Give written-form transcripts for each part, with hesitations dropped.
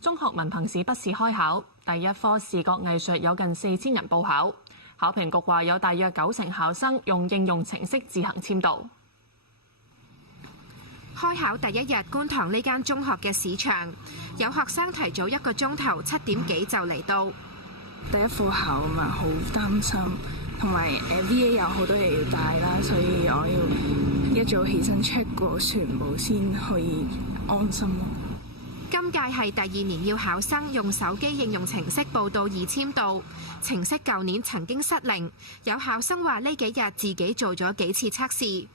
中學文憑試筆試開考，第一科視覺藝術有近4000人報考。考評局話有大約90%考生用應用程式自行簽到。開考第一日，觀塘呢間中學嘅試場，有學生提早1個鐘頭7點幾就嚟到。第一課考嘛，好擔心，同埋VA 有好多嘢要帶啦，所以我要一早起身 check 過全部先可以安心咯。今屆係第2年要考生用手機應用程式報到易簽到，程式舊年曾經失靈，有考生話呢幾日自己做咗幾次測試。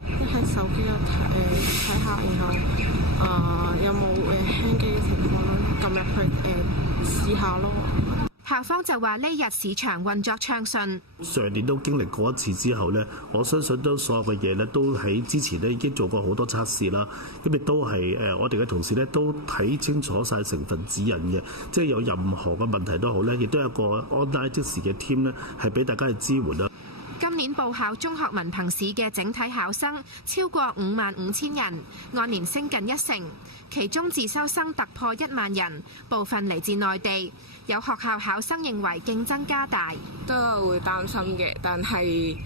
即喺手機度睇下，然後有冇輕機嘅情況咯，撳入去試下咯。校方就話呢日市場運作暢順。上年都經歷過一次之後呢，我相信都所有嘅嘢呢都喺之前呢已經做過好多測試啦。咁亦都係我哋嘅同事呢都睇清楚晒成分指引嘅，即係有任何嘅問題都好呢，亦都有一個 online 即時嘅 team 呢係俾大家去支援啦。今年報考中學文憑試嘅整體考生超過55000人，按年升近1成，其中自修生突破1萬人，部分嚟自內地。有學校考生認為競爭加大，都係會擔心嘅，但係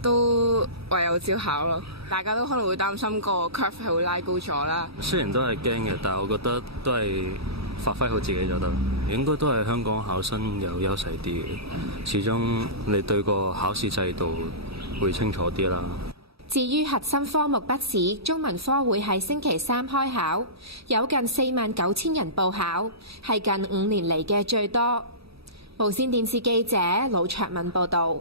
都唯有照考咯。大家都可能會擔心個 curve 係會拉高咗啦。雖然都係驚嘅，但係我覺得都係發揮好自己就得。應該都係香港考生有優勢啲嘅，始終你對個考試制度會清楚啲啦。至於核心科目筆試，中文科會喺星期3開考，有近49000人報考，係近5年嚟嘅最多。無線電視記者魯卓敏報導。